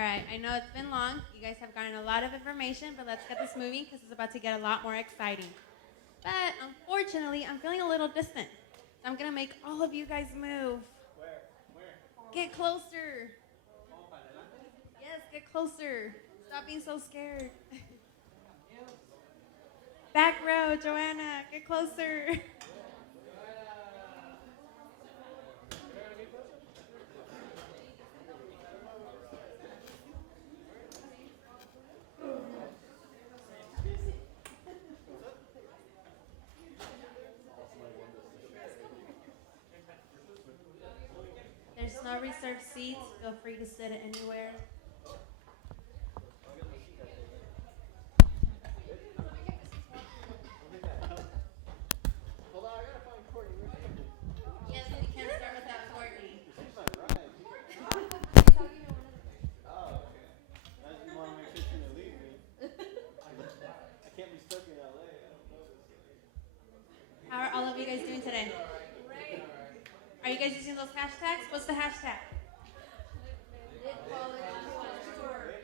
All right, I know it's been long. You guys have gotten a lot of information, but let's get this moving because it's about to get a lot more exciting. But unfortunately, I'm feeling a little distant. So I'm going to make all of you guys move. Get closer. Yes, get closer. Stop being so scared. Back row, Joanna, get closer. There's no reserved seats. Feel free to sit anywhere. Yes, we can start without Courtney. How are all of you guys doing today? Are you guys using those hashtags? What's the hashtag?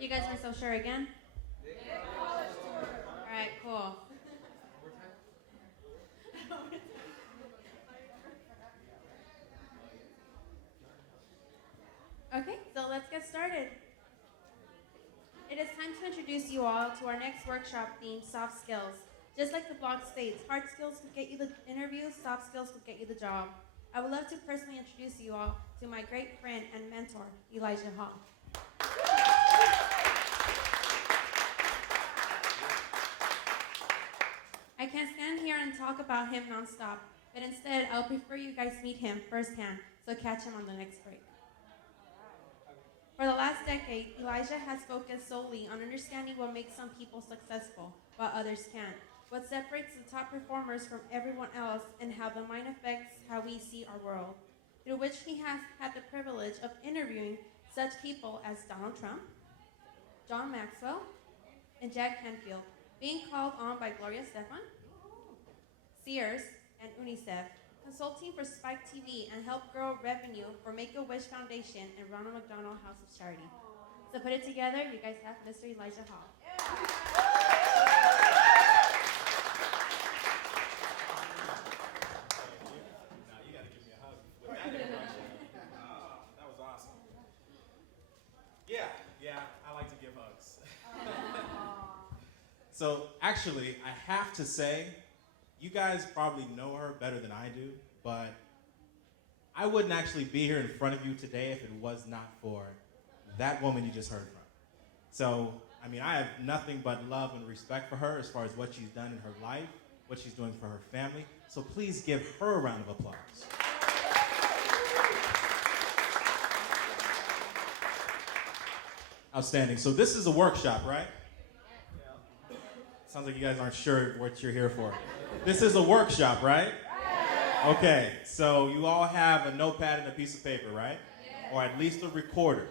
You guys aren't so sure again? All right, cool. Okay, so let's get started. It is time to introduce you all to our next workshop theme, soft skills. Just like the blog states, hard skills could get you the interview, soft skills could get you the job. I would love to personally introduce you all to my great friend and mentor, Elisha Hall. I can't stand here and talk about him nonstop, but instead I'll prefer you guys meet him firsthand, so catch him on the next break. For the last decade, Elisha has focused solely on understanding what makes some people successful, while others can't. What separates the top performers from everyone else, and how the mind affects how we see our world. Through which he has had the privilege of interviewing such people as Donald Trump, John Maxwell, and Jack Canfield, being called on by Gloria Stefan, Sears, and UNICEF, consulting for Spike TV, and help grow revenue for Make-A-Wish Foundation and Ronald McDonald House of Charity. So put it together, you guys have Mr. Elisha Hall. Now you gotta give me a hug with that introduction. That was awesome. Yeah, I like to give hugs. So actually, I have to say, you guys probably know her better than I do, but I wouldn't actually be here in front of you today if it was not for that woman you just heard from. So, I mean, I have nothing but love and respect for her as far as what she's done in her life, what she's doing for her family. So please give her a round of applause. Outstanding. So this is a workshop, right? Sounds like you guys aren't sure what you're here for. This is a workshop, right? Okay, so you all have a notepad and a piece of paper, right? Or at least a recorder.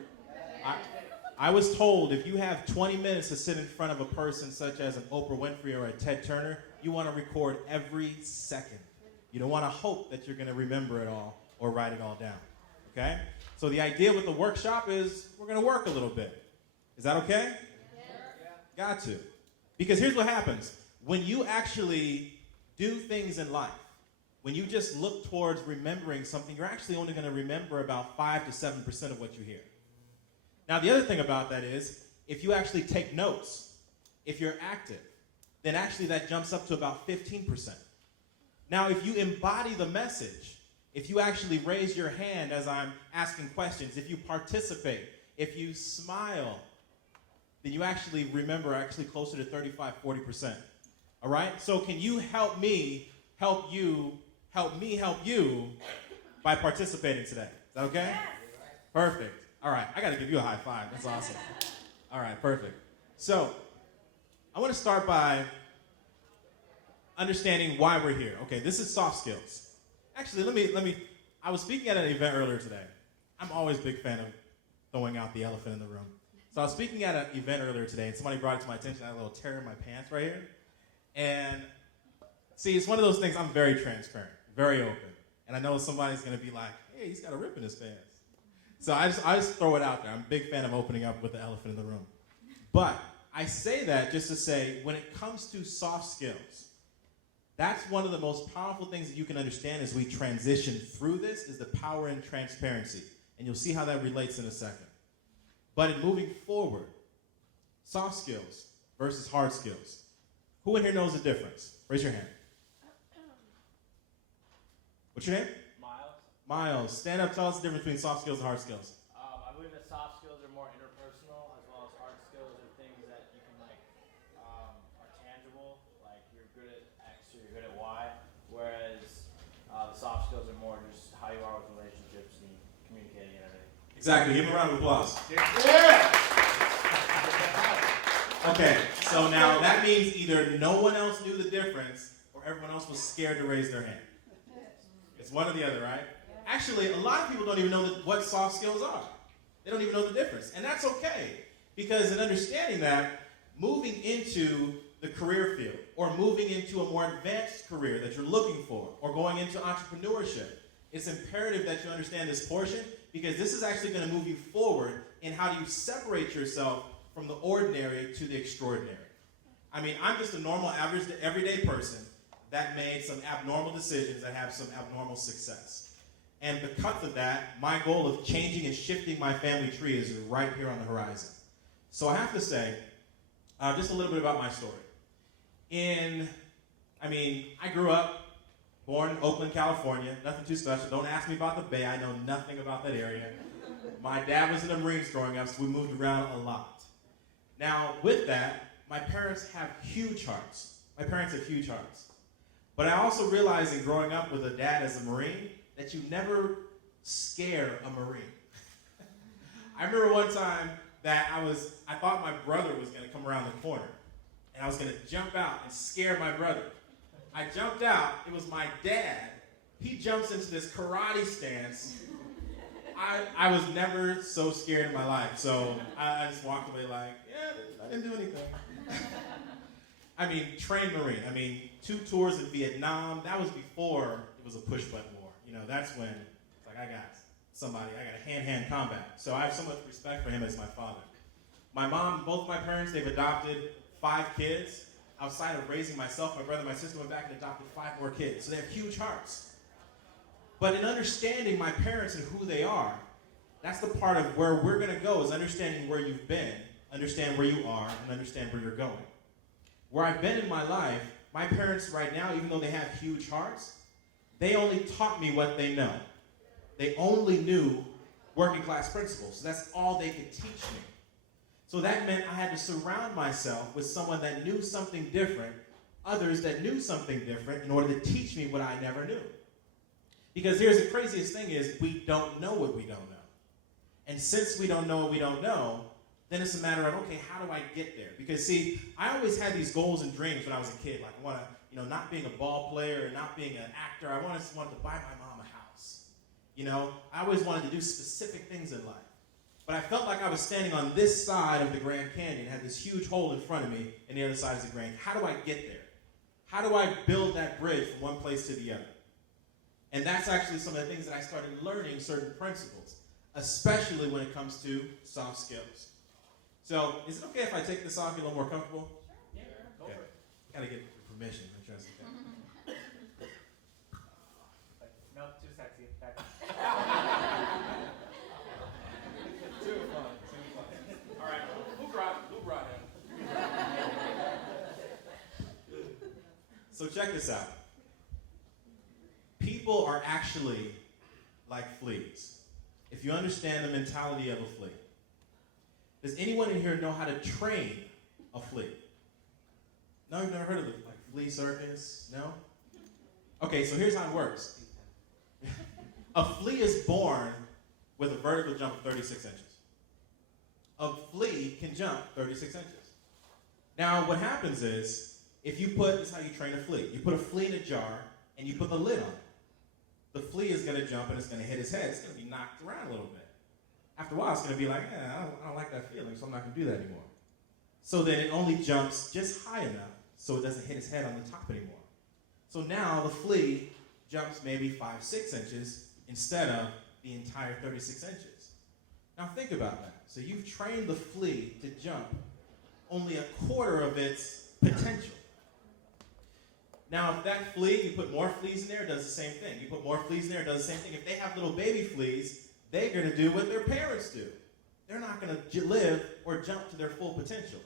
I was told if you have 20 minutes to sit in front of a person such as an Oprah Winfrey or a Ted Turner, you want to record every second. You don't want to hope that you're going to remember it all or write it all down, okay? So the idea with the workshop is we're going to work a little bit. Is that okay? Got to. Because here's what happens. When you actually do things in life, when you just look towards remembering something, you're actually only going to remember about 5 to 7% of what you hear. Now, the other thing about that is, if you actually take notes, if you're active, then actually that jumps up to about 15%. Now, if you embody the message, if you actually raise your hand as I'm asking questions, if you participate, if you smile, then you actually remember closer to 35, 40%. All right? So can you help me help you by participating today? Is that okay? Yes. Perfect. All right. I got to give you a high five. That's awesome. All right. Perfect. So I want to start by understanding why we're here. Okay. This is soft skills. Actually, let me. I was speaking at an event earlier today. I'm always a big fan of throwing out the elephant in the room. So I was speaking at an event earlier today, and somebody brought it to my attention. I had a little tear in my pants right here. And see, it's one of those things, I'm very transparent, very open. And I know somebody's going to be like, hey, he's got a rip in his pants. So I just throw it out there. I'm a big fan of opening up with the elephant in the room. But I say that just to say, when it comes to soft skills, that's one of the most powerful things that you can understand as we transition through this is the power in transparency. And you'll see how that relates in a second. But in moving forward, soft skills versus hard skills. Who in here knows the difference? Raise your hand. What's your name? Miles. Miles. Stand up, tell us the difference between soft skills and hard skills. I believe that soft skills are more interpersonal, as well as hard skills are things that you can are tangible, like you're good at X or you're good at Y, whereas the soft skills are more just how you are with relationships and communicating and everything. Exactly. Give him a round of applause. Yeah! Okay, so now that means either no one else knew the difference or everyone else was scared to raise their hand. It's one or the other, right? Actually, a lot of people don't even know what soft skills are. They don't even know the difference. And that's okay, because in understanding that, moving into the career field or moving into a more advanced career that you're looking for or going into entrepreneurship, it's imperative that you understand this portion, because this is actually going to move you forward in how do you separate yourself from the ordinary to the extraordinary. I mean, I'm just a normal, average, everyday person that made some abnormal decisions that have some abnormal success. And because of that, my goal of changing and shifting my family tree is right here on the horizon. So I have to say, just a little bit about my story. I grew up, born in Oakland, California, nothing too special. Don't ask me about the Bay, I know nothing about that area. My dad was in the Marines growing up, so we moved around a lot. Now, with that, my parents have huge hearts. My parents have huge hearts. But I also realized in growing up with a dad as a Marine that you never scare a Marine. I remember one time that I thought my brother was going to come around the corner, and I was going to jump out and scare my brother. I jumped out. It was my dad. He jumps into this karate stance. I was never so scared in my life, so I just walked away like, yeah, I didn't do anything. Trained Marine. 2 tours in Vietnam. That was before it was a push-button war. That's when it's like I got a hand-to-hand combat. So I have so much respect for him as my father. My mom, both my parents, they've adopted 5 kids. Outside of raising myself, my brother and my sister went back and adopted 5 more kids. So they have huge hearts. But in understanding my parents and who they are, that's the part of where we're going to go, is understanding where you've been, understand where you are, and understand where you're going. Where I've been in my life, my parents right now, even though they have huge hearts, they only taught me what they know. They only knew working class principles. So that's all they could teach me. So that meant I had to surround myself with someone that knew something different, others that knew something different, in order to teach me what I never knew. Because here's the craziest thing is, we don't know what we don't know. And since we don't know what we don't know, then it's a matter of, okay, how do I get there? Because see, I always had these goals and dreams when I was a kid. Like I want to, not being a ball player and not being an actor, I wanted to buy my mom a house. I always wanted to do specific things in life. But I felt like I was standing on this side of the Grand Canyon, had this huge hole in front of me, and the other side is the Grand. How do I get there? How do I build that bridge from one place to the other? And that's actually some of the things that I started learning, certain principles, especially when it comes to soft skills. So, is it okay if I take this off, get a little more comfortable? Yeah, go for it. Gotta get permission. No, too sexy. Too fun. All right, who brought him? So check this out. People are actually like fleas. If you understand the mentality of a flea. Does anyone in here know how to train a flea? No, you've never heard of the flea circus? No? Okay, so here's how it works. A flea is born with a vertical jump of 36 inches. A flea can jump 36 inches. Now, what happens is, this is how you train a flea. You put a flea in a jar, and you put the lid on it. The flea is going to jump, and it's going to hit his head. It's going to be knocked around a little bit. After a while, it's going to be like, I don't like that feeling, so I'm not going to do that anymore. So then it only jumps just high enough so it doesn't hit his head on the top anymore. So now the flea jumps maybe 5-6 inches instead of the entire 36 inches. Now think about that. So you've trained the flea to jump only a quarter of its potential. Now, if that flea, you put more fleas in there, it does the same thing. You put more fleas in there, it does the same thing. If they have little baby fleas, they're going to do what their parents do. They're not going to live or jump to their full potential.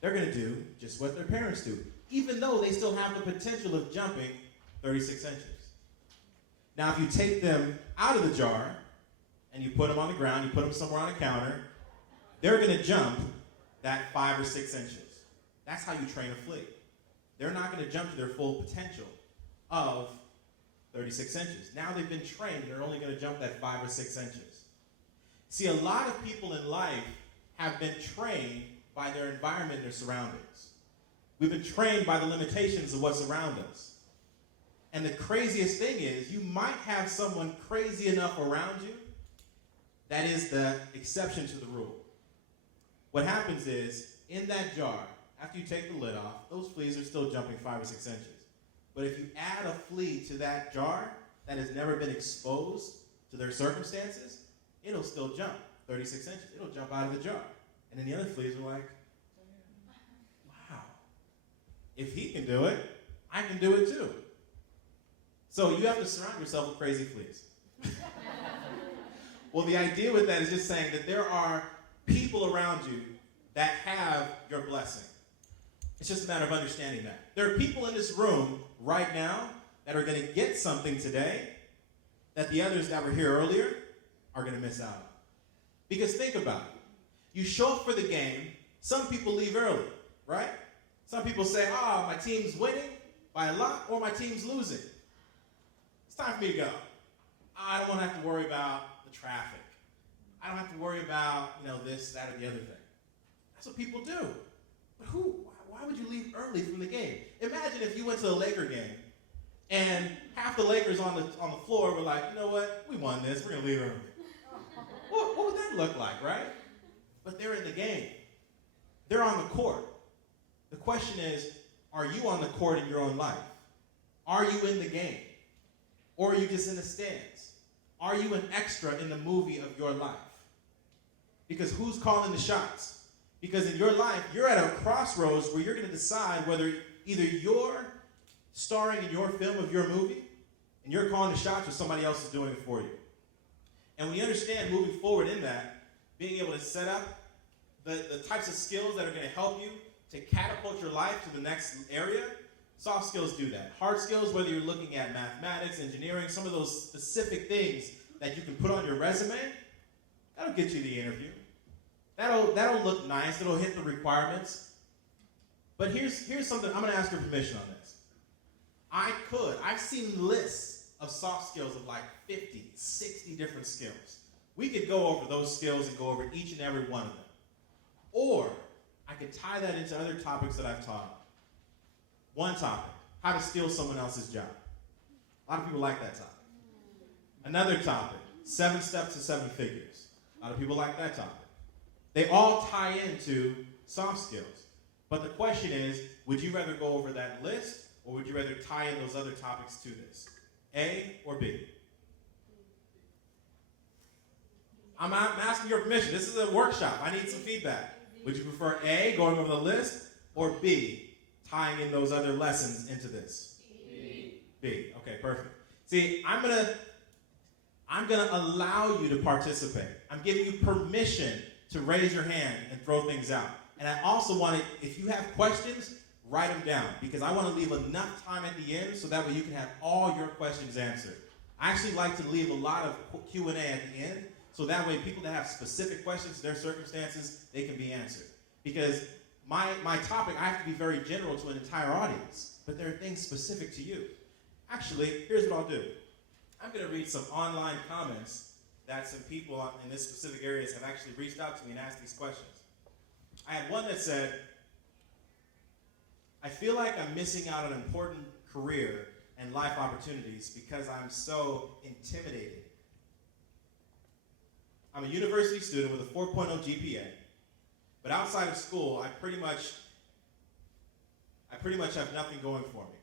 They're going to do just what their parents do, even though they still have the potential of jumping 36 inches. Now, if you take them out of the jar and you put them on the ground, you put them somewhere on a counter, they're going to jump that 5 or 6 inches. That's how you train a flea. They're not going to jump to their full potential of 36 inches. Now they've been trained, they're only going to jump that 5 or 6 inches. See, a lot of people in life have been trained by their environment and their surroundings. We've been trained by the limitations of what's around us. And the craziest thing is, you might have someone crazy enough around you that is the exception to the rule. What happens is, in that jar, after you take the lid off, those fleas are still jumping 5 or 6 inches. But if you add a flea to that jar that has never been exposed to their circumstances, it'll still jump 36 inches. It'll jump out of the jar. And then the other fleas are like, wow, if he can do it, I can do it too. So you have to surround yourself with crazy fleas. Well, the idea with that is just saying that there are people around you that have your blessing. It's just a matter of understanding that. There are people in this room right now that are going to get something today that the others that were here earlier are going to miss out on. Because think about it. You show up for the game, some people leave early, right? Some people say, my team's winning by a lot, or my team's losing. It's time for me to go. I don't want to have to worry about the traffic. I don't have to worry about, this, that, or the other thing. That's what people do. But why would you leave early from the game? Imagine if you went to a Laker game and half the Lakers on the floor were like, you know what, we won this, we're going to leave early. What would that look like, right? But they're in the game. They're on the court. The question is, are you on the court in your own life? Are you in the game? Or are you just in the stands? Are you an extra in the movie of your life? Because who's calling the shots? Because in your life, you're at a crossroads where you're going to decide whether either you're starring in your film of your movie and you're calling the shots or somebody else is doing it for you. And when you understand moving forward in that, being able to set up the types of skills that are going to help you to catapult your life to the next area, soft skills do that. Hard skills, whether you're looking at mathematics, engineering, some of those specific things that you can put on your resume, that'll get you the interview. That'll look nice. It'll hit the requirements. But here's something. I'm going to ask your permission on this. I've seen lists of soft skills of like 50, 60 different skills. We could go over those skills and go over each and every one of them. Or I could tie that into other topics that I've taught. One topic, how to steal someone else's job. A lot of people like that topic. Another topic, 7 steps to 7 figures. A lot of people like that topic. They all tie into soft skills. But the question is, would you rather go over that list, or would you rather tie in those other topics to this? A or B? I'm asking your permission. This is a workshop. I need some feedback. Would you prefer A, going over the list, or B, tying in those other lessons into this? B. Okay, perfect. See, I'm gonna allow you to participate. I'm giving you permission to raise your hand and throw things out. And I also want to, if you have questions, write them down, because I want to leave enough time at the end so that way you can have all your questions answered. I actually like to leave a lot of Q&A at the end, so that way people that have specific questions, their circumstances, they can be answered. Because my topic, I have to be very general to an entire audience, but there are things specific to you. Actually, here's what I'll do. I'm going to read some online comments that some people in this specific areas have actually reached out to me and asked these questions. I had one that said, I feel like I'm missing out on important career and life opportunities because I'm so intimidated. I'm a university student with a 4.0 GPA, but outside of school, I pretty much have nothing going for me.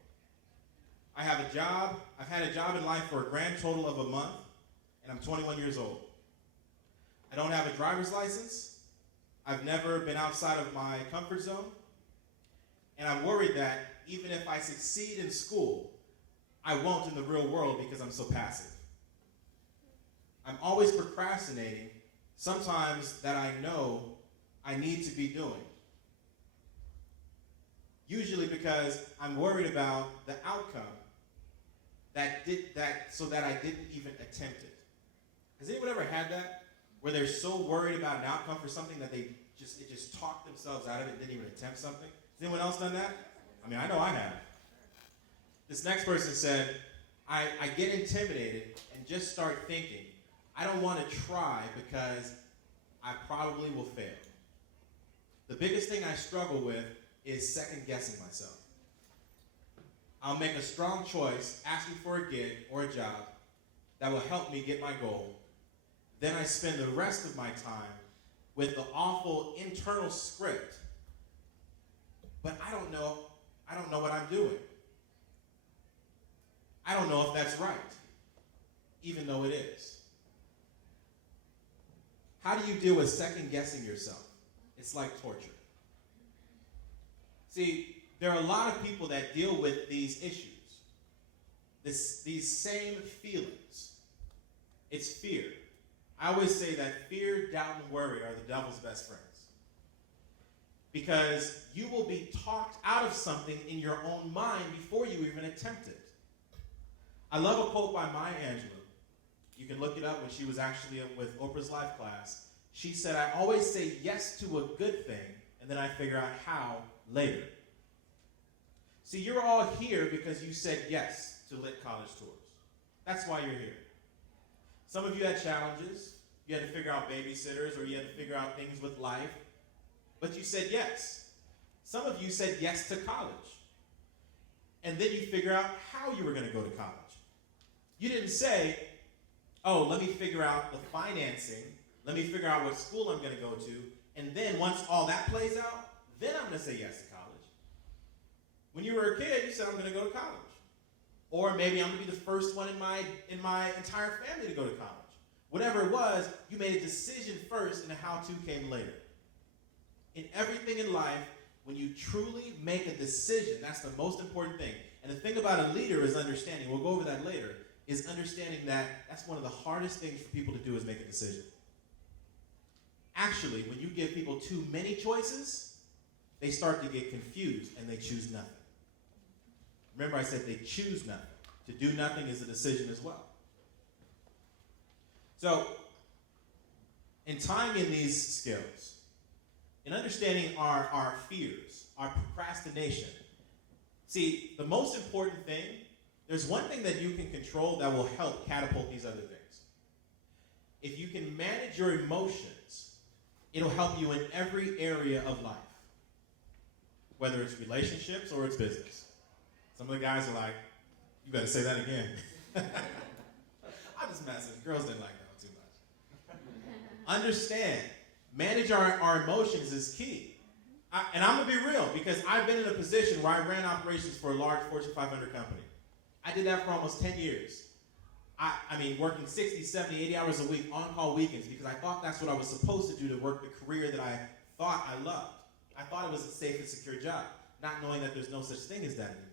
I have a job. I've had a job in life for a grand total of a month, and I'm 21 years old. I don't have a driver's license. I've never been outside of my comfort zone. And I'm worried that even if I succeed in school, I won't in the real world because I'm so passive. I'm always procrastinating, sometimes that I know I need to be doing. Usually because I'm worried about the outcome so that I didn't even attempt it. Has anyone ever had that? Where they're so worried about an outcome for something that it just talked themselves out of it and didn't even attempt something? Has anyone else done that? I mean, I know I have. This next person said, I get intimidated and just start thinking, I don't want to try because I probably will fail. The biggest thing I struggle with is second guessing myself. I'll make a strong choice asking for a gig or a job that will help me get my goal. Then I spend the rest of my time with the awful internal script. But I don't know what I'm doing. I don't know if that's right, even though it is. How do you deal with second guessing yourself? It's like torture. See, there are a lot of people that deal with these issues, these same feelings. It's fear. I always say that fear, doubt, and worry are the devil's best friends. Because you will be talked out of something in your own mind before you even attempt it. I love a quote by Maya Angelou. You can look it up when she was actually with Oprah's Life class. She said, I always say yes to a good thing, and then I figure out how later. See, you're all here because you said yes to Lit College Tours. That's why you're here. Some of you had challenges. You had to figure out babysitters, or you had to figure out things with life. But you said yes. Some of you said yes to college. And then you figure out how you were going to go to college. You didn't say, oh, let me figure out the financing. Let me figure out what school I'm going to go to. And then once all that plays out, then I'm going to say yes to college. When you were a kid, you said, I'm going to go to college. Or maybe I'm going to be the first one in my entire family to go to college. Whatever it was, you made a decision first and the how-to came later. In everything in life, when you truly make a decision, that's the most important thing. And the thing about a leader is understanding, we'll go over that later, is understanding that that's one of the hardest things for people to do is make a decision. Actually, when you give people too many choices, they start to get confused and they choose nothing. Remember I said they choose nothing. To do nothing is a decision as well. So, in tying in these skills, in understanding our fears, our procrastination, see, the most important thing, there's one thing that you can control that will help catapult these other things. If you can manage your emotions, it'll help you in every area of life, whether it's relationships or it's business. Some of the guys are like, you better say that again. I'm just messing. Girls didn't like that one too much. Understand, manage our emotions is key. And I'm going to be real, because I've been in a position where I ran operations for a large Fortune 500 company. I did that for almost 10 years. I mean, working 60, 70, 80 hours a week, on-call weekends, because I thought that's what I was supposed to do to work the career that I thought I loved. I thought it was a safe and secure job, not knowing that there's no such thing as that anymore.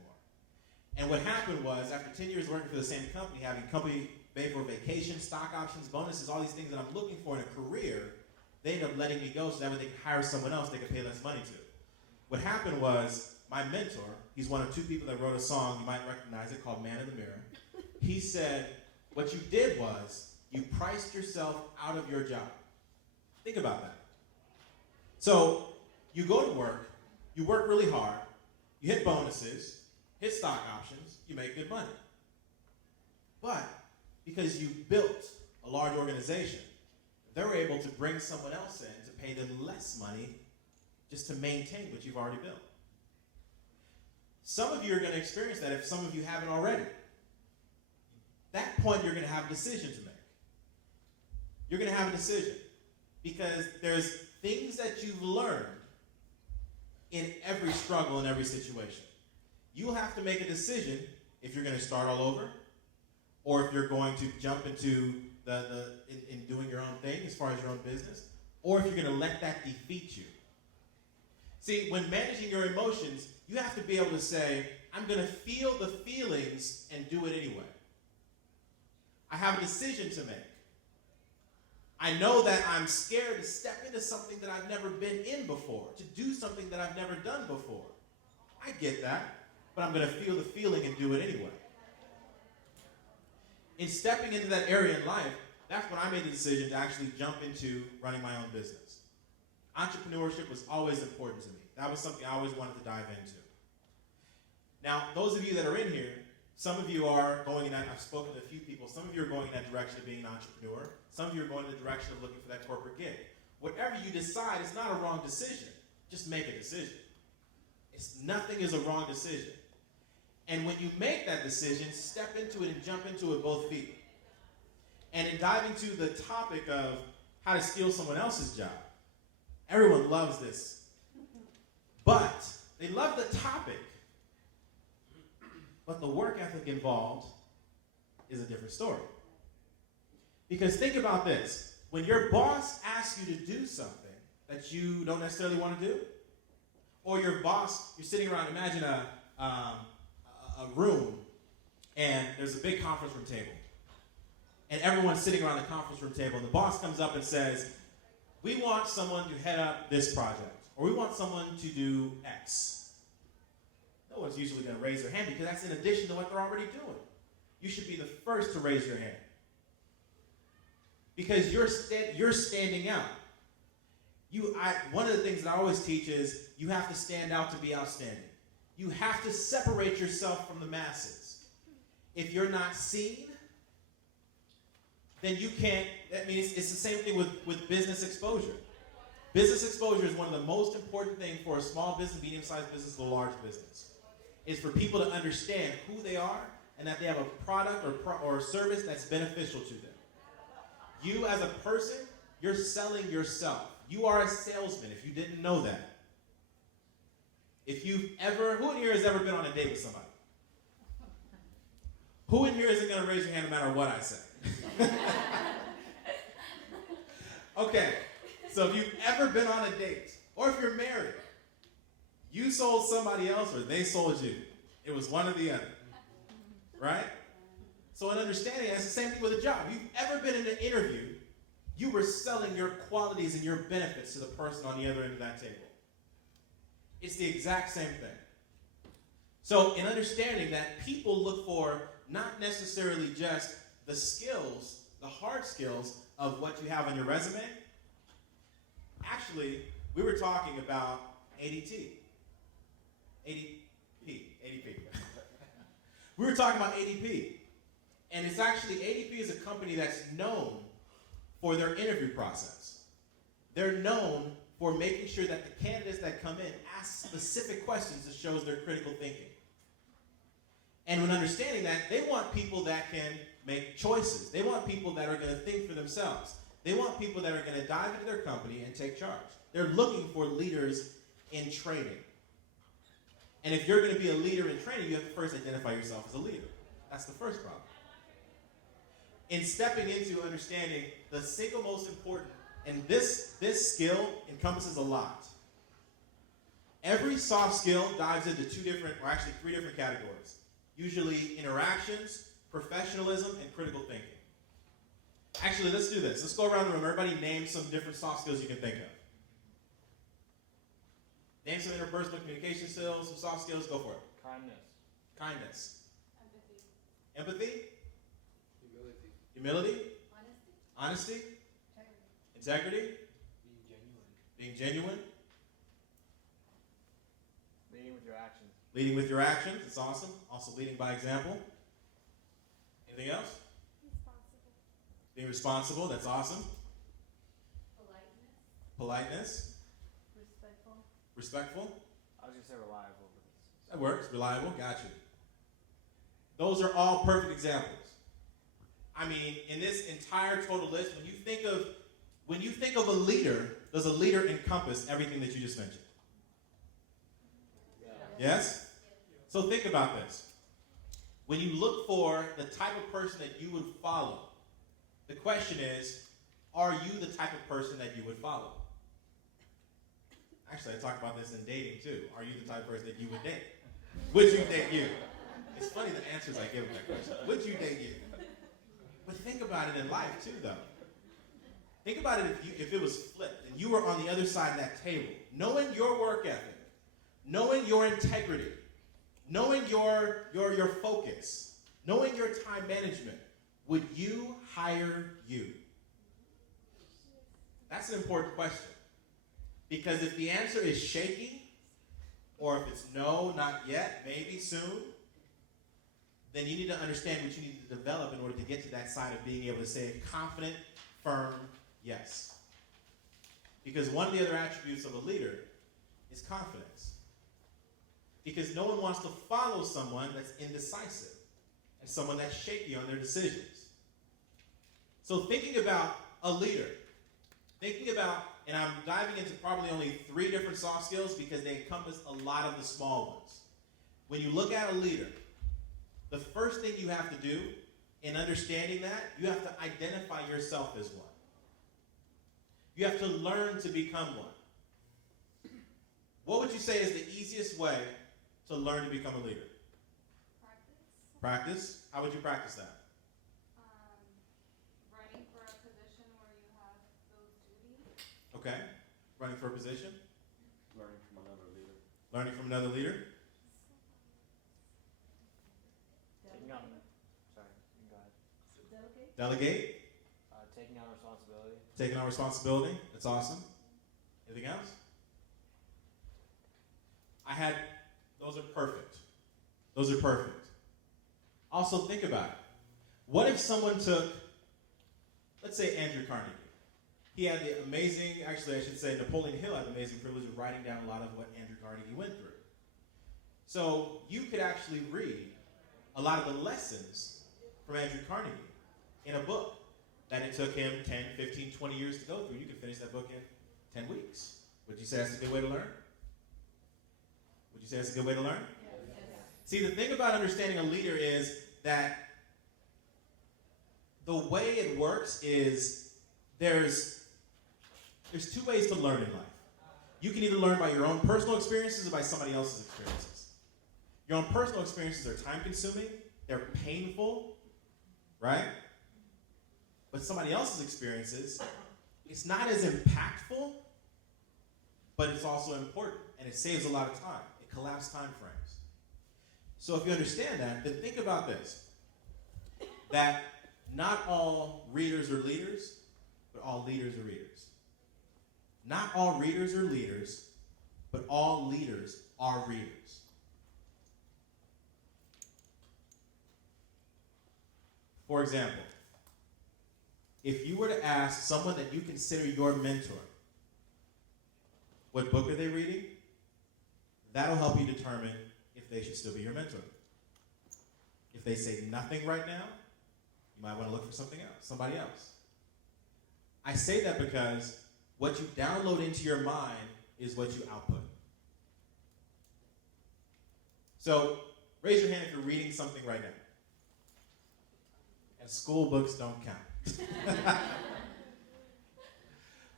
And what happened was, after 10 years working for the same company, having company pay for vacation, stock options, bonuses, all these things that I'm looking for in a career, they ended up letting me go so that way they could hire someone else they could pay less money to. What happened was, my mentor, he's one of two people that wrote a song, you might recognize it, called Man in the Mirror. He said, what you did was, you priced yourself out of your job. Think about that. So, you go to work, you work really hard, you hit bonuses, hit stock options, you make good money. But, because you built a large organization, they're able to bring someone else in to pay them less money just to maintain what you've already built. Some of you are going to experience that if some of you haven't already. At that point, you're going to have a decision to make. You're going to have a decision because there's things that you've learned in every struggle, in every situation. You'll have to make a decision if you're going to start all over or if you're going to jump into in doing your own thing as far as your own business, or if you're going to let that defeat you. See, when managing your emotions, you have to be able to say, I'm going to feel the feelings and do it anyway. I have a decision to make. I know that I'm scared to step into something that I've never been in before, to do something that I've never done before. I get that, but I'm going to feel the feeling and do it anyway. In stepping into that area in life, that's when I made the decision to actually jump into running my own business. Entrepreneurship was always important to me. That was something I always wanted to dive into. Now, those of you that are in here, some of you are going in that, I've spoken to a few people, some of you are going in that direction of being an entrepreneur. Some of you are going in the direction of looking for that corporate gig. Whatever you decide, it's not a wrong decision. Just make a decision. Nothing is a wrong decision. And when you make that decision, step into it and jump into it both feet. And in diving to the topic of how to steal someone else's job, everyone loves this. But they love the topic. But the work ethic involved is a different story. Because think about this. When your boss asks you to do something that you don't necessarily want to do, or your boss, you're sitting around, imagine a room, and there's a big conference room table. And everyone's sitting around the conference room table, and the boss comes up and says, we want someone to head up this project, or we want someone to do X. No one's usually going to raise their hand because that's in addition to what they're already doing. You should be the first to raise your hand. Because you're standing out. One of the things that I always teach is you have to stand out to be outstanding. You have to separate yourself from the masses. If you're not seen, then you can't. That means it's the same thing with business exposure. Business exposure is one of the most important things for a small business, medium-sized business, or large business. Is for people to understand who they are and that they have a product or service that's beneficial to them. You as a person, you're selling yourself. You are a salesman if you didn't know that. Who in here has ever been on a date with somebody? Who in here isn't going to raise your hand no matter what I say? Okay, so if you've ever been on a date, or if you're married, you sold somebody else or they sold you. It was one or the other. Right? So in understanding, it's the same thing with a job. You've ever been in an interview, you were selling your qualities and your benefits to the person on the other end of that table. It's the exact same thing. So in understanding that people look for not necessarily just the skills, the hard skills of what you have on your resume. Actually, we were talking about ADP. We were talking about ADP. And it's actually, ADP is a company that's known for their interview process. They're known for making sure that the candidates that come in ask specific questions that shows their critical thinking. And when understanding that, they want people that can make choices. They want people that are going to think for themselves. They want people that are going to dive into their company and take charge. They're looking for leaders in training. And if you're going to be a leader in training, you have to first identify yourself as a leader. That's the first problem. In stepping into understanding the single most important, and this skill encompasses a lot. Every soft skill dives into three different categories. Usually interactions, professionalism, and critical thinking. Actually, let's do this. Let's go around the room. Everybody name some different soft skills you can think of. Name some interpersonal communication skills, some soft skills. Go for it. Kindness. Empathy. Humility. Honesty. Integrity. Being genuine. Leading with your actions. It's awesome. Also leading by example. Anything else? Being responsible. That's awesome. Politeness. Respectful. I was going to say reliable. That works. Reliable. Got you. Those are all perfect examples. I mean, in this entire total list, when you think of a leader, does a leader encompass everything that you just mentioned? Yeah. Yes? So think about this. When you look for the type of person that you would follow, The question is, are you the type of person that you would follow? Actually, I talk about this in dating too. Are you the type of person that you would date? Would you date you? It's funny the answers I give to that question. Would you date you? But think about it in life too, though. Think about it if it was flipped and you were on the other side of that table, knowing your work ethic, knowing your integrity, knowing your focus, knowing your time management. Would you hire you? That's an important question. Because if the answer is shaky, or if it's no, not yet, maybe soon, then you need to understand what you need to develop in order to get to that side of being able to say a confident, firm yes. Because one of the other attributes of a leader is confidence. Because no one wants to follow someone that's indecisive and someone that's shaky on their decisions. So thinking about a leader, and I'm diving into probably only 3 different soft skills because they encompass a lot of the small ones. When you look at a leader, the first thing you have to do in understanding that, you have to identify yourself as one. You have to learn to become one. What would you say is the easiest way to learn to become a leader? Practice? How would you practice that? Running for a position where you have those duties. Okay. Running for a position? Learning from another leader. Learning from another leader? Taking on, sorry, you can go ahead. Delegate? Taking on responsibility. Taking on responsibility. That's awesome. Anything else? Those are perfect. Those are perfect. Also, think about it. What if someone took, let's say Andrew Carnegie. He had the amazing, actually I should say Napoleon Hill had the amazing privilege of writing down a lot of what Andrew Carnegie went through. So you could actually read a lot of the lessons from Andrew Carnegie in a book that it took him 10, 15, 20 years to go through. You could finish that book in 10 weeks. Would you say that's a good way to learn? Would you say that's a good way to learn? Yes. See, the thing about understanding a leader is that the way it works is there's 2 ways to learn in life. You can either learn by your own personal experiences or by somebody else's experiences. Your own personal experiences are time-consuming, they're painful, right? But somebody else's experiences, it's not as impactful, but it's also important, and it saves a lot of time. It collapses time frames. So if you understand that, then think about this, that not all readers are leaders, but all leaders are readers. Not all readers are leaders, but all leaders are readers. For example, if you were to ask someone that you consider your mentor, what book are they reading? That'll help you determine if they should still be your mentor. If they say nothing right now, you might want to look for somebody else. I say that because what you download into your mind is what you output. So, raise your hand if you're reading something right now. And school books don't count.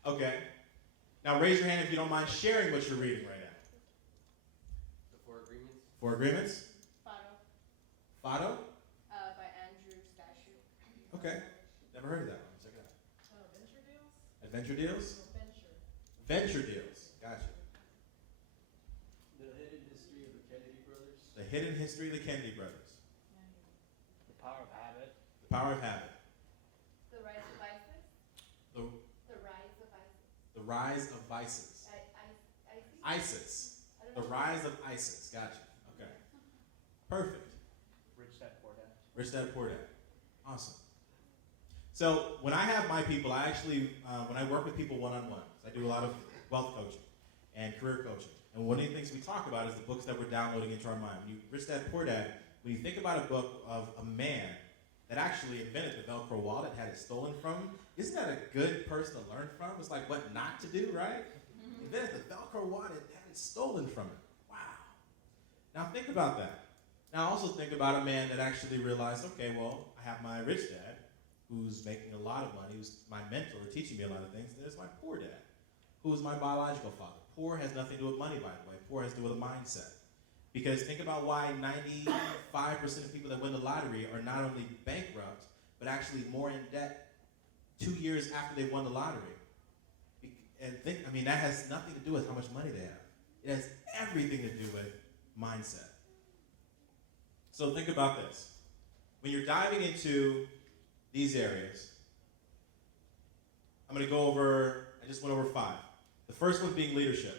Okay. Now raise your hand if you don't mind sharing what you're reading right now. The Four Agreements. 4 Agreements? Fado. Fado? By Andrew Statue. Okay. Never heard of that one. Check it out. Venture Deals? Adventure Deals? Venture. Venture Deals. Gotcha. The Hidden History of the Kennedy Brothers. The Hidden History of the Kennedy Brothers. The Power of Habit. The Power of Habit. The Rise of Vices? The, The Rise of Vices. the Rise of Vices. ISIS. The Rise of ISIS. Gotcha. Okay. Perfect. Rich Dad Poor Dad. Rich Dad Poor Dad. Awesome. So when I have my people, I actually, when I work with people one-on-one, I do a lot of wealth coaching and career coaching. And one of the things we talk about is the books that we're downloading into our mind. Rich Dad Poor Dad, when you think about a book of a man that actually invented the Velcro wallet, had it stolen from him, isn't that a good person to learn from? It's like what not to do, right? Invented the Velcro wallet, had it stolen from him. Wow. Now think about that. Now also think about a man that actually realized, okay, well, I have my rich dad, who's making a lot of money, who's my mentor, teaching me a lot of things. There's my poor dad, who is my biological father. Poor has nothing to do with money, by the way. Poor has to do with a mindset. Because think about why 95% of people that win the lottery are not only bankrupt, but actually more in debt 2 years after they won the lottery. And that has nothing to do with how much money they have. It has everything to do with mindset. So think about this. When you're diving into these areas, I just went over 5. The first one being leadership.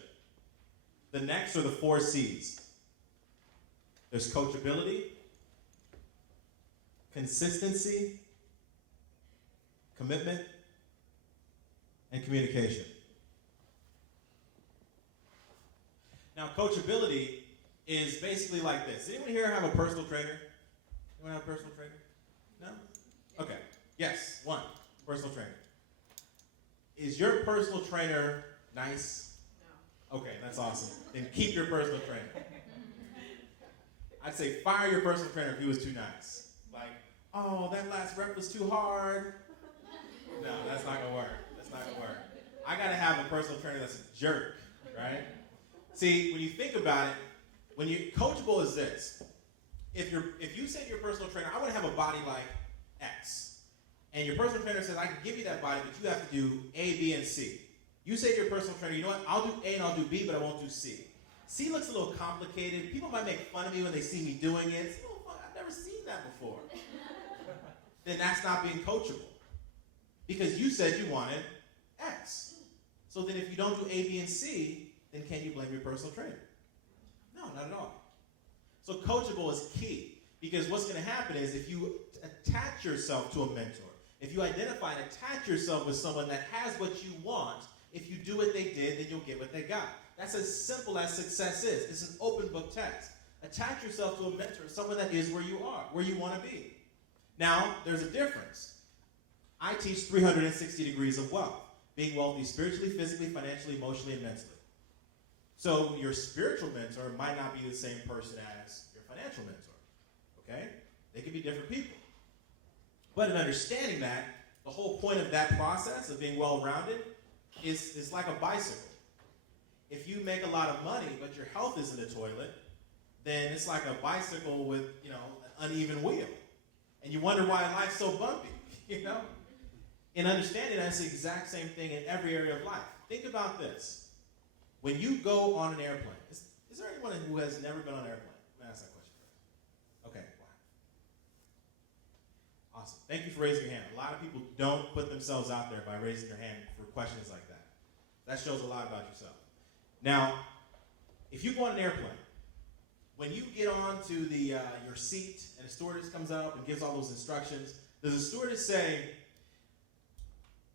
The next are the 4 C's. There's coachability, consistency, commitment, and communication. Now, coachability is basically like this. Anyone here have a personal trainer? Anyone have a personal trainer? No? Okay. Yes, 1. Personal trainer. Is your personal trainer nice? No. Okay, that's awesome. Then keep your personal trainer. I'd say fire your personal trainer if he was too nice. Like, oh, that last rep was too hard. No, that's not gonna work. That's not gonna work. I gotta have a personal trainer that's a jerk, right? See, when you think about it, coachable is this. If you say to your personal trainer, I want to have a body like X, and your personal trainer says, I can give you that body, but you have to do A, B, and C. You say to your personal trainer, you know what, I'll do A and I'll do B, but I won't do C. C looks a little complicated. People might make fun of me when they see me doing it. It's, I've never seen that before. Then that's not being coachable. Because you said you wanted X. So then if you don't do A, B, and C, then can you blame your personal trainer? No, not at all. So coachable is key. Because what's going to happen is if you attach yourself to a mentor, if you identify and attach yourself with someone that has what you want, if you do what they did, then you'll get what they got. That's as simple as success is. It's an open book test. Attach yourself to a mentor, someone that is where you are, where you want to be. Now, there's a difference. I teach 360 degrees of wealth. Being wealthy spiritually, physically, financially, emotionally, and mentally. So your spiritual mentor might not be the same person as your financial mentor. Okay? They can be different people. But in understanding that, the whole point of that process of being well-rounded is like a bicycle. If you make a lot of money, but your health is in the toilet, then it's like a bicycle with, an uneven wheel. And you wonder why life's so bumpy, In understanding that's the exact same thing in every area of life. Think about this. When you go on an airplane, is there anyone who has never been on an airplane? Let me ask that question first. Okay, wow. Awesome. Thank you for raising your hand. A lot of people don't put themselves out there by raising their hand for questions like that. That shows a lot about yourself. Now, if you go on an airplane, when you get on to your seat and the stewardess comes up and gives all those instructions, does the stewardess say,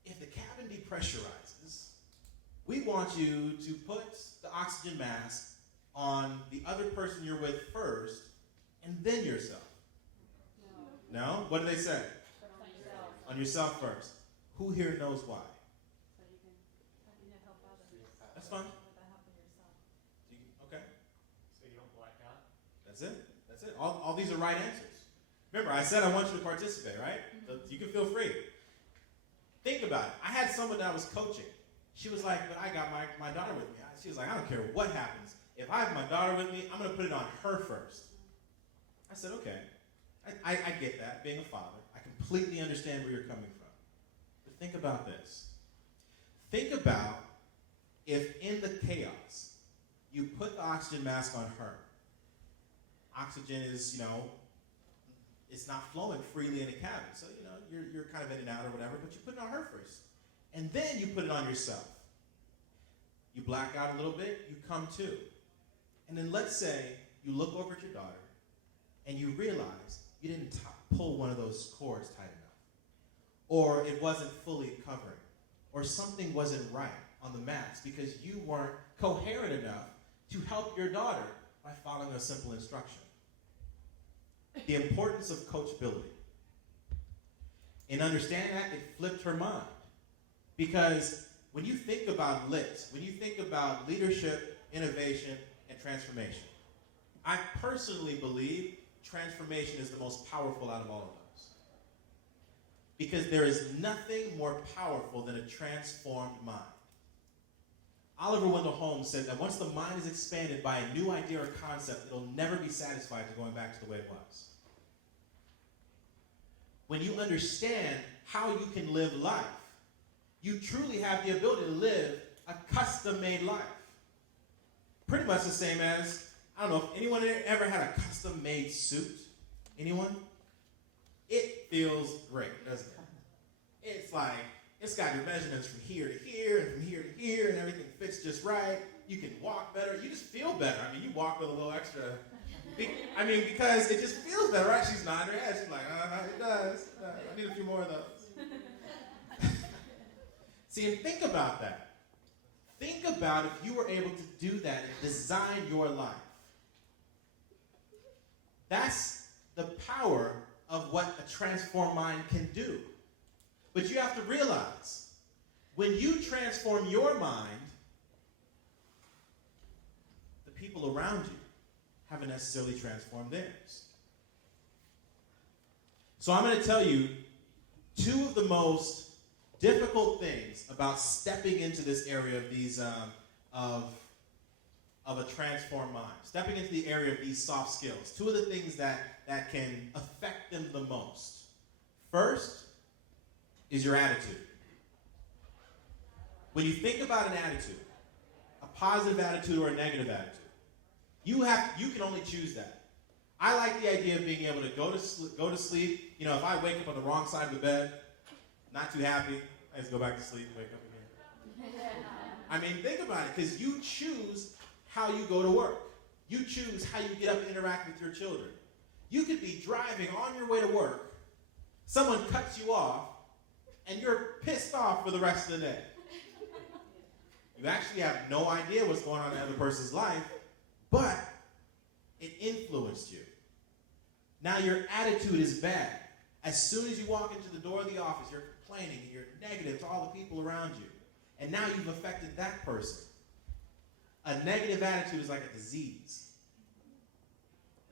if the cabin depressurizes, we want you to put the oxygen mask on the other person you're with first and then yourself? No? No? What do they say? On yourself first. Who here knows why? So you can help others. That's fine. Without helping yourself. Okay. So you don't black out? That's it. All these are right answers. Remember, I said I want you to participate, right? So you can feel free. Think about it. I had someone that I was coaching. She was like, but I got my daughter with me. She was like, I don't care what happens. If I have my daughter with me, I'm going to put it on her first. I said, okay. I get that, being a father. I completely understand where you're coming from. But think about this. Think about if in the chaos, you put the oxygen mask on her. Oxygen is, it's not flowing freely in the cabin. So, you're kind of in and out or whatever, but you put it on her first. And then you put it on yourself. You black out a little bit, you come to. And then let's say you look over at your daughter and you realize you didn't pull one of those cords tight enough. Or it wasn't fully covering. Or something wasn't right on the mask because you weren't coherent enough to help your daughter by following a simple instruction. The importance of coachability. In understanding that, it flipped her mind. Because when you think about LIT, when you think about leadership, innovation, and transformation, I personally believe transformation is the most powerful out of all of those. because there is nothing more powerful than a transformed mind. Oliver Wendell Holmes said that once the mind is expanded by a new idea or concept, it'll never be satisfied to going back to the way it was. When you understand how you can live life, you truly have the ability to live a custom-made life. Pretty much the same as, I don't know if anyone ever had a custom-made suit. Anyone? It feels great, doesn't it? It's like, it's got your measurements from here to here and from here to here, and everything fits just right. You can walk better. You just feel better. I mean, you walk with a little extra. Because it just feels better, right? She's nodding her head. She's like, it does. I need a few more of those. See, and think about that. Think about if you were able to do that and design your life. That's the power of what a transformed mind can do. But you have to realize, when you transform your mind, the people around you haven't necessarily transformed theirs. So I'm going to tell you two of the most difficult things about stepping into this area of these of a transformed mind, stepping into the area of these soft skills. Two of the things that can affect them the most. First is your attitude. When you think about an attitude, a positive attitude or a negative attitude, you can only choose that. I like the idea of being able to go to sleep. You know, if I wake up on the wrong side of the bed, not too happy, I just go back to sleep and wake up again. I mean, think about it, because you choose how you go to work. You choose how you get up and interact with your children. You could be driving on your way to work, someone cuts you off, and you're pissed off for the rest of the day. You actually have no idea what's going on in the other person's life, but it influenced you. Now your attitude is bad. As soon as you walk into the door of the office, you're complaining, you're negative to all the people around you. And now you've affected that person. A negative attitude is like a disease.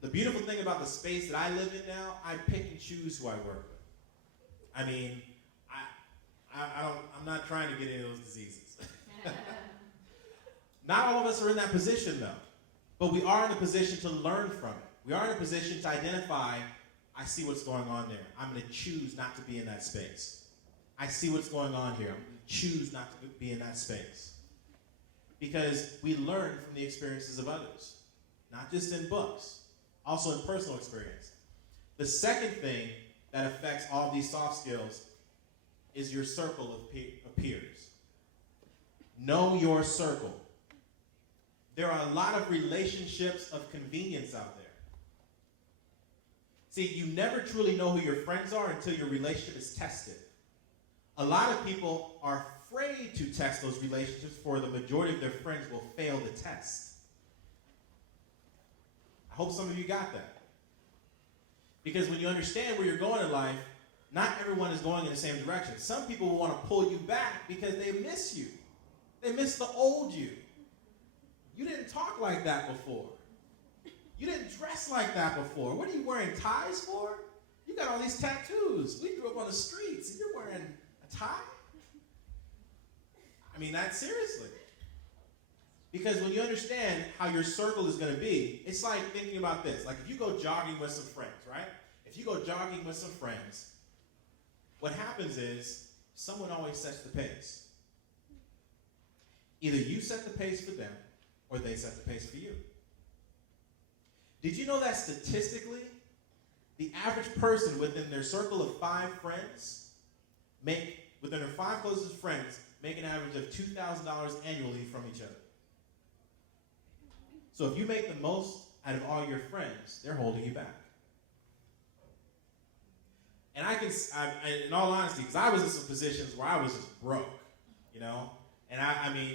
The beautiful thing about the space that I live in now, I pick and choose who I work with. I mean, I'm not trying to get into those diseases. Not all of us are in that position, though. But we are in a position to learn from it. We are in a position to identify, I see what's going on there. I'm going to choose not to be in that space. I see what's going on here. I'm going to choose not to be in that space. Because we learn from the experiences of others. Not just in books, also in personal experience. The second thing that affects all these soft skills is your circle of peers. Know your circle. There are a lot of relationships of convenience out there. See, you never truly know who your friends are until your relationship is tested. A lot of people are afraid to test those relationships, for the majority of their friends will fail the test. I hope some of you got that. Because when you understand where you're going in life, not everyone is going in the same direction. Some people will want to pull you back because they miss you. They miss the old you. You didn't talk like that before. You didn't dress like that before. What are you wearing ties for? You got all these tattoos. We grew up on the streets and you're wearing a tie? I mean, that seriously. Because when you understand how your circle is going to be, it's like thinking about this. Like if you go jogging with some friends, right? If you go jogging with some friends, what happens is someone always sets the pace. Either you set the pace for them or they set the pace for you. Did you know that statistically, the average person within their circle of 5 friends, within their 5 closest friends, make an average of $2,000 annually from each other? So if you make the most out of all your friends, they're holding you back. And in all honesty, because I was in some positions where I was just broke, you know? And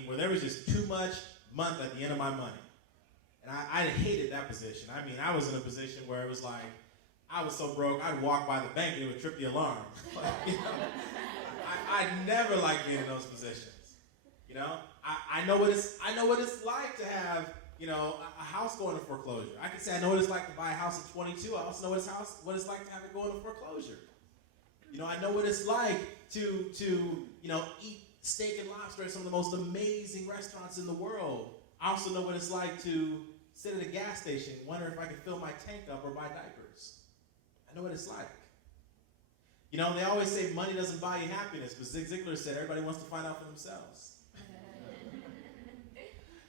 where there was just too much month at the end of my money. And I hated that position. I mean, I was in a position where it was like, I was so broke, I'd walk by the bank and it would trip the alarm. You know? I never liked being in those positions. You know? I know what it's like to have, you know, a house go into foreclosure. I can say I know what it's like to buy a house at 22. I also know what it's like to have it go into foreclosure. I know what it's like to eat steak and lobster at some of the most amazing restaurants in the world. I also know what it's like to sit at a gas station, wonder if I can fill my tank up or buy diapers. I know what it's like. They always say money doesn't buy you happiness, but Zig Ziglar said everybody wants to find out for themselves.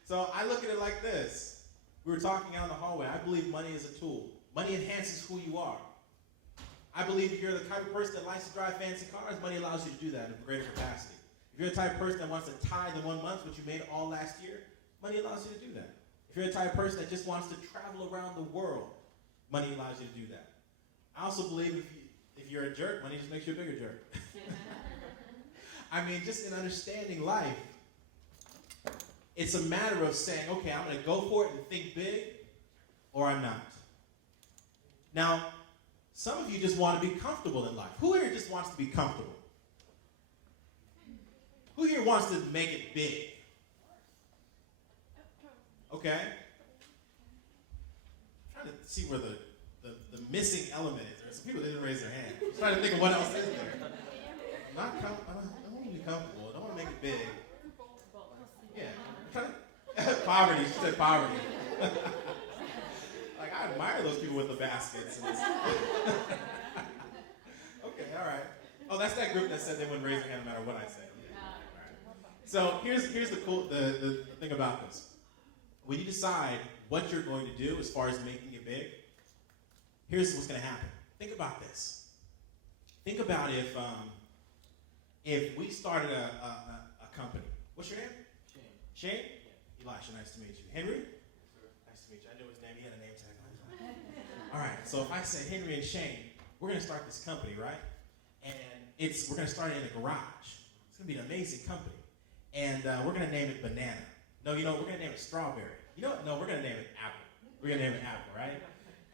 So I look at it like this. We were talking out in the hallway. I believe money is a tool. Money enhances who you are. I believe if you're the type of person that likes to drive fancy cars, money allows you to do that in a greater capacity. If you're the type of person that wants to tithe in 1 month, what you made all last year, money allows you to do that. If you're the type of person that just wants to travel around the world, money allows you to do that. I also believe if you're a jerk, money just makes you a bigger jerk. I mean, just in understanding life, it's a matter of saying, okay, I'm going to go for it and think big, or I'm not. Now, some of you just want to be comfortable in life. Who here just wants to be comfortable? Who here wants to make it big? Okay. I'm trying to see where the missing element is. There's some people that didn't raise their hand. I'm trying to think of what else is there. I don't want to be comfortable. I don't want to make it big. Yeah. Poverty. She said poverty. Like, I admire those people with the baskets. Okay, all right. Oh, that's that group that said they wouldn't raise their hand no matter what I said. Okay. All right. So here's the thing about this. When you decide what you're going to do as far as making it big, here's what's going to happen. Think about this. Think about if we started a company. What's your name? Shane? Yeah. Elisha, nice to meet you. Henry? Nice to meet you. I knew his name. He had a name tag on it. All right, so if I say Henry and Shane, we're going to start this company, right? And we're going to start it in a garage. It's going to be an amazing company. And we're going to name it Banana. No, we're going to name it Strawberry. No, we're going to name it Apple. We're going to name it Apple, right?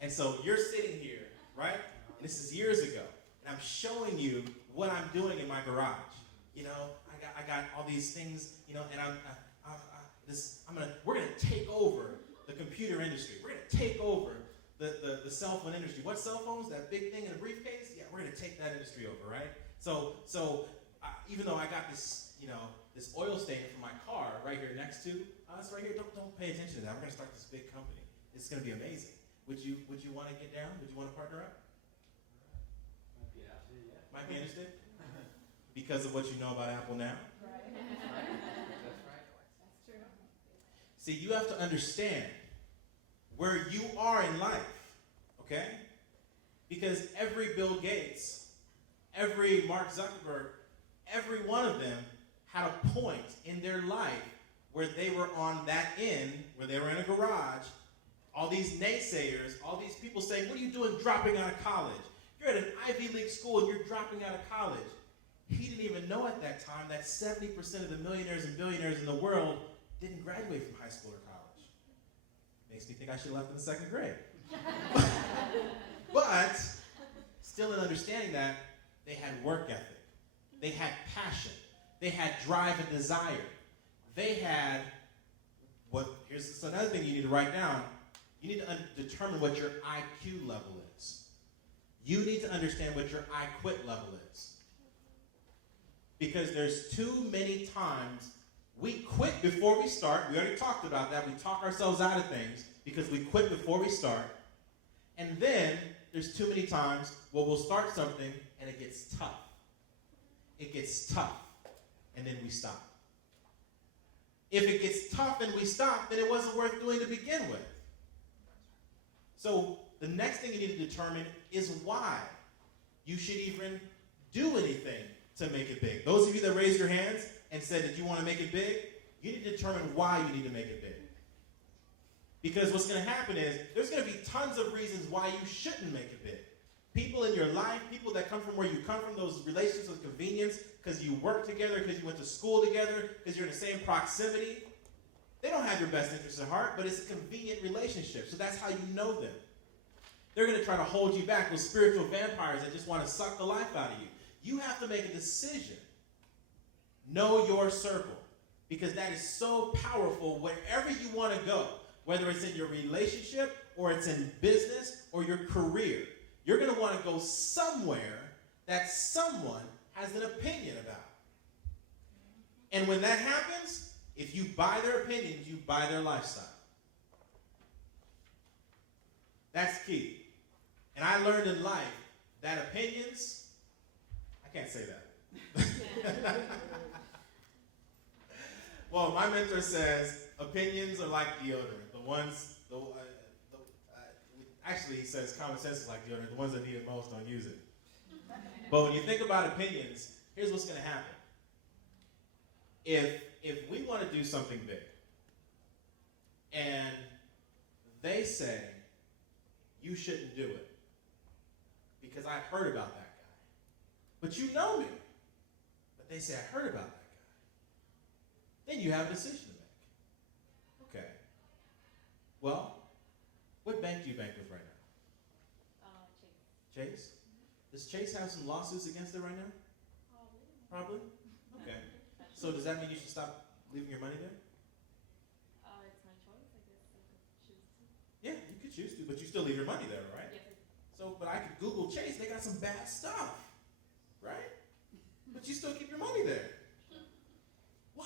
And so you're sitting here, right? And this is years ago. And I'm showing you what I'm doing in my garage. I got all these things, and we're going to take over the computer industry. We're going to take over the cell phone industry. What cell phones? That big thing in a briefcase? Yeah, we're going to take that industry over, right? So even though I got this, this oil stain from my car right here next to us, right here, don't pay attention to that. We're going to start this big company. It's going to be amazing. Would you want to get down? Would you want to partner up? Might be interested? Because of what you know about Apple now? Right. That's right. That's true. See, you have to understand where you are in life, okay? Because every Bill Gates, every Mark Zuckerberg, every one of them had a point in their life where they were on that end, where they were in a garage, all these naysayers, all these people saying, what are you doing dropping out of college? You're at an Ivy League school and you're dropping out of college. He didn't even know at that time that 70% of the millionaires and billionaires in the world didn't graduate from high school or college. Makes me think I should have left in the second grade. But still in understanding that, they had work ethic. They had passion. They had drive and desire. They had here's another thing you need to write down. You need to determine what your IQ level is. You need to understand what your I quit level is. Because there's too many times we quit before we start. We already talked about that. We talk ourselves out of things because we quit before we start. And then there's too many times where we'll start something and it gets tough. It gets tough. And then we stop. If it gets tough and we stop, then it wasn't worth doing to begin with. So the next thing you need to determine is why you should even do anything to make it big. Those of you that raised your hands and said that you want to make it big, you need to determine why you need to make it big. Because what's going to happen is there's going to be tons of reasons why you shouldn't make it big. People in your life, people that come from where you come from, those relationships of convenience, because you work together, because you went to school together, because you're in the same proximity, they don't have your best interests at heart, but it's a convenient relationship. So that's how you know them. They're going to try to hold you back, those spiritual vampires that just want to suck the life out of you. You have to make a decision. Know your circle. Because that is so powerful wherever you want to go. Whether it's in your relationship or it's in business or your career. You're going to want to go somewhere that someone has an opinion about. And when that happens, if you buy their opinions, you buy their lifestyle. That's key. And I learned in life that opinions, I can't say that. Well, my mentor says opinions are like deodorant. Actually, he says common sense is like deodorant. The ones that need it most don't use it. But when you think about opinions, here's what's going to happen. If we want to do something big, and they say, you shouldn't do it, because I heard about that guy. But you know me. But they say, I heard about that guy. Then you have a decision to make. Okay. Well, what bank do you bank with right now? Chase. Chase? Does Chase have some lawsuits against it right now? Probably? Okay. So does that mean you should stop leaving your money there? It's my choice. I guess I could choose to. Yeah, you could choose to, but you still leave your money there, right? Yes. So, but I could Google Chase. They got some bad stuff, right? But you still keep your money there. Why?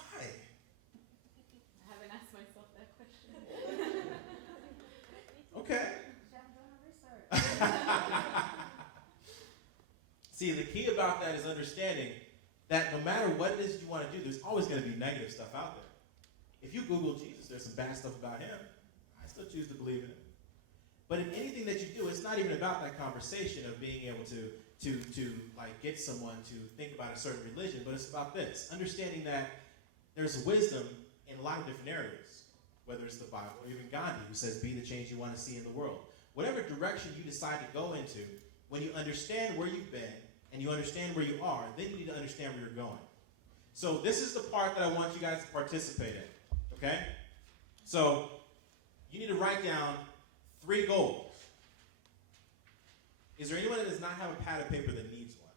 I haven't asked myself that question. Okay. I'm doing research. See, the key about that is understanding that no matter what it is you want to do, there's always going to be negative stuff out there. If you Google Jesus, there's some bad stuff about him. I still choose to believe in him. But in anything that you do, it's not even about that conversation of being able to like get someone to think about a certain religion, but it's about this, understanding that there's wisdom in a lot of different areas, whether it's the Bible or even Gandhi, who says, be the change you want to see in the world. Whatever direction you decide to go into, when you understand where you've been and you understand where you are, then you need to understand where you're going. So this is the part that I want you guys to participate in, okay? So you need to write down 3 goals. Is there anyone that does not have a pad of paper that needs one?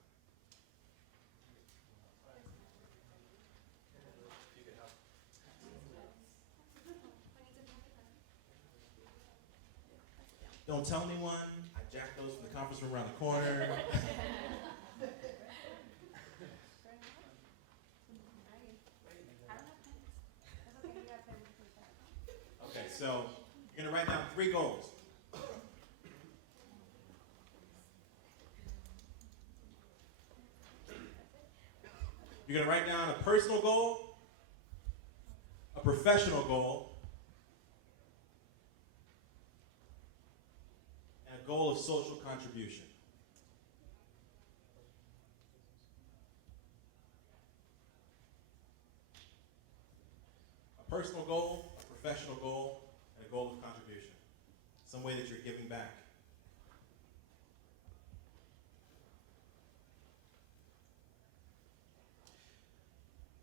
Don't tell anyone. I jacked those from the conference room around the corner. Okay, so you're going to write down 3 goals. You're going to write down a personal goal, a professional goal, and a goal of social contribution. A personal goal, a professional goal, and a goal of contribution. Some way that you're giving back.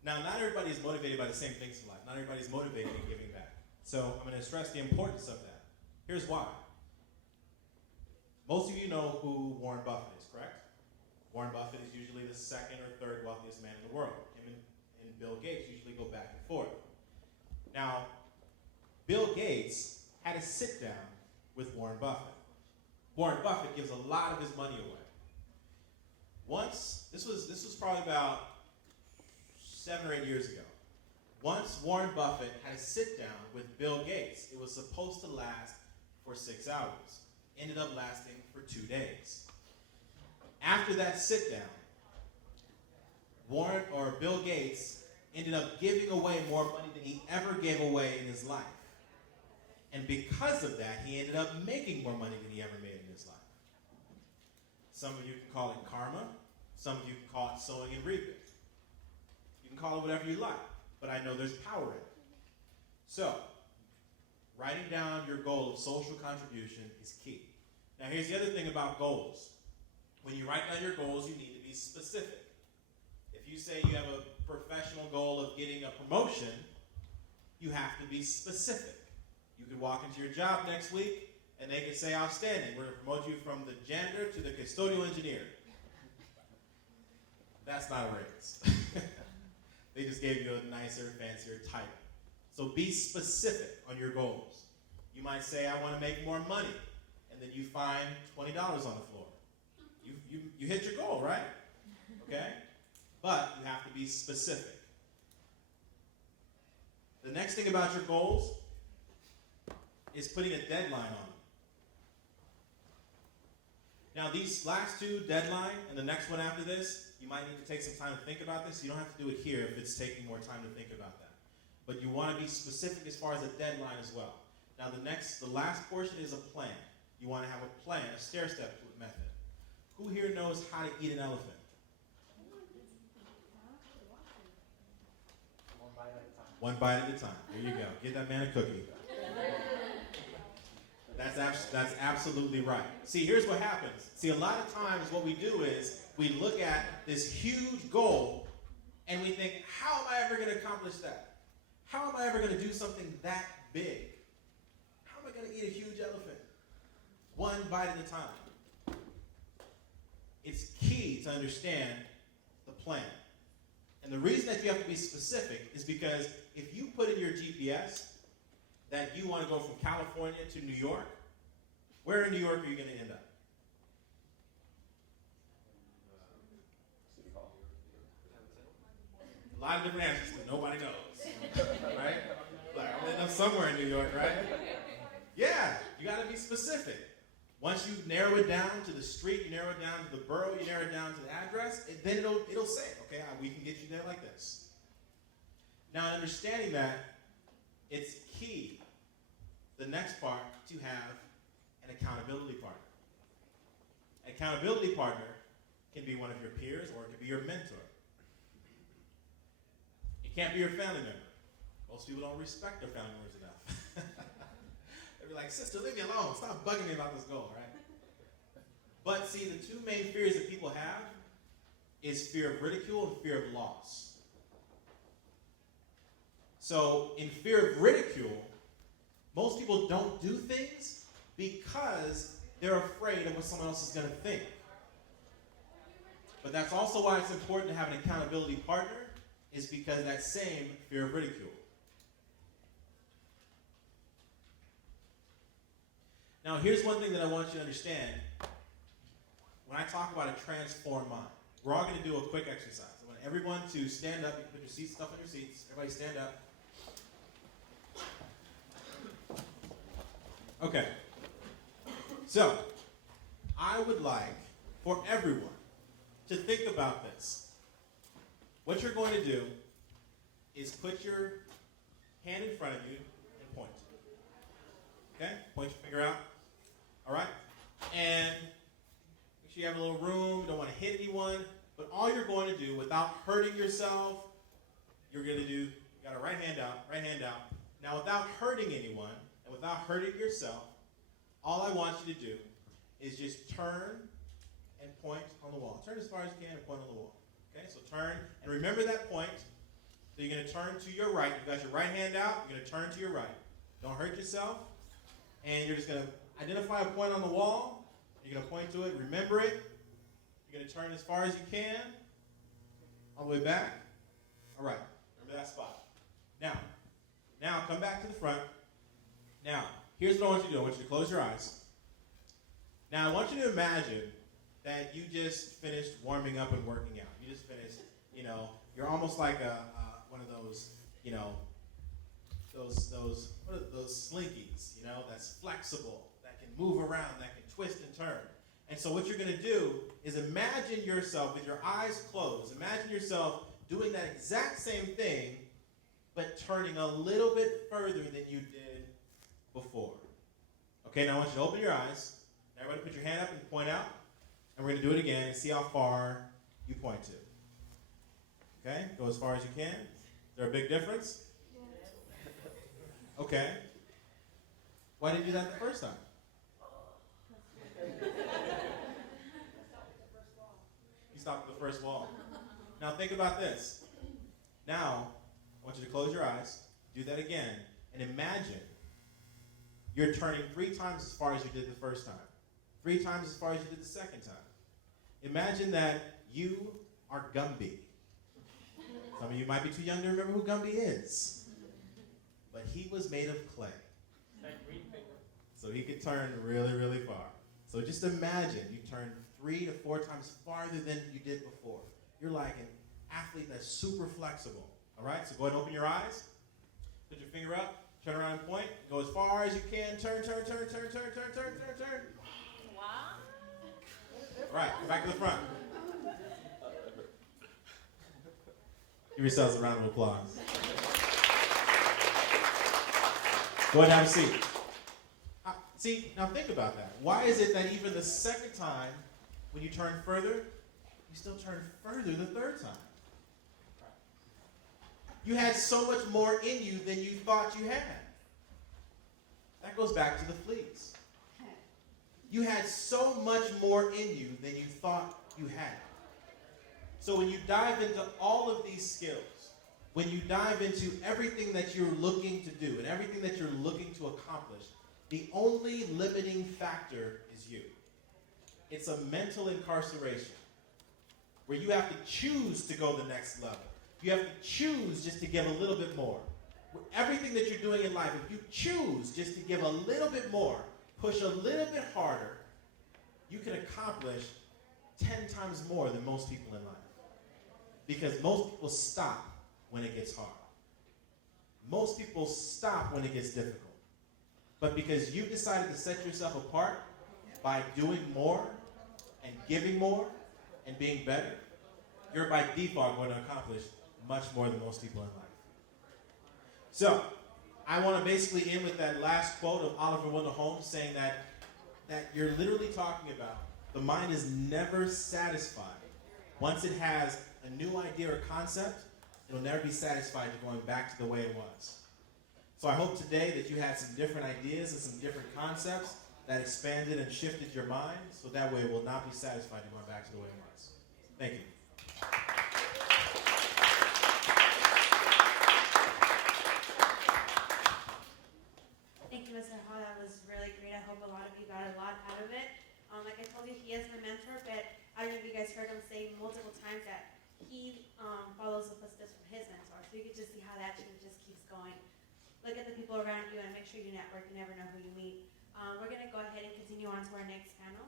Now, not everybody is motivated by the same things in life. Not everybody is motivated in giving back. So I'm going to stress the importance of that. Here's why. Most of you know who Warren Buffett is, correct? Warren Buffett is usually the 2nd or 3rd wealthiest man in the world. Him and Bill Gates usually go back and forth. Now, Bill Gates had a sit down with Warren Buffett. Warren Buffett gives a lot of his money away. Once, this was probably about 7 or 8 years ago. Once Warren Buffett had a sit down with Bill Gates. It was supposed to last for 6 hours. Ended up lasting for 2 days. After that sit down, Bill Gates ended up giving away more money than he ever gave away in his life. And because of that, he ended up making more money than he ever made in his life. Some of you can call it karma. Some of you can call it sowing and reaping. You can call it whatever you like, but I know there's power in it. So, writing down your goal of social contribution is key. Now, here's the other thing about goals. When you write down your goals, you need to be specific. If you say you have a professional goal of getting a promotion, you have to be specific. You could walk into your job next week, and they could say, outstanding, we're going to promote you from the janitor to the custodial engineer. That's not a raise. They just gave you a nicer, fancier title. So be specific on your goals. You might say, I want to make more money, and then you find $20 on the floor. you hit your goal, right? Okay? But you have to be specific. The next thing about your goals is putting a deadline on them. Now, these last two, deadline, and the next one after this, you might need to take some time to think about this. You don't have to do it here if it's taking more time to think about that. But you want to be specific as far as a deadline as well. Now, the last portion is a plan. You want to have a plan, a stair-step method. Who here knows how to eat an elephant? One bite at a time. There you go. Get that man a cookie. That's absolutely right. See, here's what happens. See, a lot of times what we do is we look at this huge goal and we think, how am I ever going to accomplish that? How am I ever going to do something that big? How am I going to eat a huge elephant? One bite at a time. It's key to understand the plan. And the reason that you have to be specific is because if you put in your GPS that you want to go from California to New York, where in New York are you going to end up? A lot of different answers because nobody knows, right? Like, I'm going to end up somewhere in New York, right? Yeah, you got to be specific. Once you narrow it down to the street, you narrow it down to the borough, you narrow it down to the address, then it'll say, okay, we can get you there like this. Now, in understanding that, it's key, the next part, to have an accountability partner. An accountability partner can be one of your peers or it can be your mentor. It can't be your family member. Most people don't respect their family members enough. They'll be like, sister, leave me alone. Stop bugging me about this goal, right? But see, the two main fears that people have is fear of ridicule and fear of loss. So in fear of ridicule, most people don't do things because they're afraid of what someone else is going to think. But that's also why it's important to have an accountability partner, is because of that same fear of ridicule. Now, here's one thing that I want you to understand. When I talk about a transformed mind, we're all going to do a quick exercise. I want everyone to stand up. You can put your stuff on your seats. Everybody stand up. Okay. So, I would like for everyone to think about this. What you're going to do is put your hand in front of you and point. Okay? Point your finger out. All right? And make sure you have a little room. You don't want to hit anyone. But all you're going to do, without hurting yourself, you're going to do, you got a right hand out, right hand out. Now, without hurting anyone and without hurting yourself, all I want you to do is just turn and point on the wall. Turn as far as you can and point on the wall. Okay, so turn, and remember that point. So you're going to turn to your right. You've got your right hand out. You're going to turn to your right. Don't hurt yourself. And you're just going to identify a point on the wall. You're going to point to it. Remember it. You're going to turn as far as you can. All the way back. All right. Remember that spot. Now come back to the front. Now, here's what I want you to do. I want you to close your eyes. Now, I want you to imagine that you just finished warming up and working out. You just finished, you're almost like one of those, those slinkies, that's flexible, that can move around, that can twist and turn. And so what you're going to do is imagine yourself with your eyes closed. Imagine yourself doing that exact same thing, but turning a little bit further than you did before. Okay, now I want you to open your eyes. Everybody put your hand up and point out. And we're going to do it again and see how far you point to. Okay? Go as far as you can. Is there a big difference? Okay. Why did you do that the first time? You stopped at the first wall. Now think about this. Now, I want you to close your eyes, do that again, and imagine you're turning 3 times as far as you did the first time. 3 times as far as you did the second time. Imagine that you are Gumby. Some of you might be too young to remember who Gumby is. But he was made of clay. So he could turn really, really far. So just imagine you turn 3 to 4 times farther than you did before. You're like an athlete that's super flexible. All right, so go ahead and open your eyes. Put your finger up, turn around and point. Go as far as you can. Turn. Wow. All right, go back to the front. Give yourselves a round of applause. Go ahead and have a seat. See, now think about that. Why is it that even the second time, when you turn further, you still turn further the third time? You had so much more in you than you thought you had. That goes back to the fleas. You had so much more in you than you thought you had. So when you dive into all of these skills, when you dive into everything that you're looking to do and everything that you're looking to accomplish, the only limiting factor is you. It's a mental incarceration where you have to choose to go the next level. You have to choose just to give a little bit more. With everything that you're doing in life, if you choose just to give a little bit more, push a little bit harder, you can accomplish 10 times more than most people in life. Because most people stop when it gets hard. Most people stop when it gets difficult. But because you've decided to set yourself apart by doing more and giving more and being better, you're by default going to accomplish much more than most people in life. So, I want to basically end with that last quote of Oliver Wendell Holmes saying that you're literally talking about the mind is never satisfied. Once it has a new idea or concept, it'll never be satisfied to going back to the way it was. So I hope today that you had some different ideas and some different concepts that expanded and shifted your mind, so that way it will not be satisfied to going back to the way it was. Thank you. Thank you, Mr. Hall. That was really great. I hope a lot of you got a lot out of it. Like I told you, he is my mentor, but I don't know if you guys heard him say multiple times that he follows the footsteps from his mentor. So you can just see how that change just keeps going. Look at the people around you and make sure you network. You never know who you meet. We're going to go ahead and continue on to our next panel.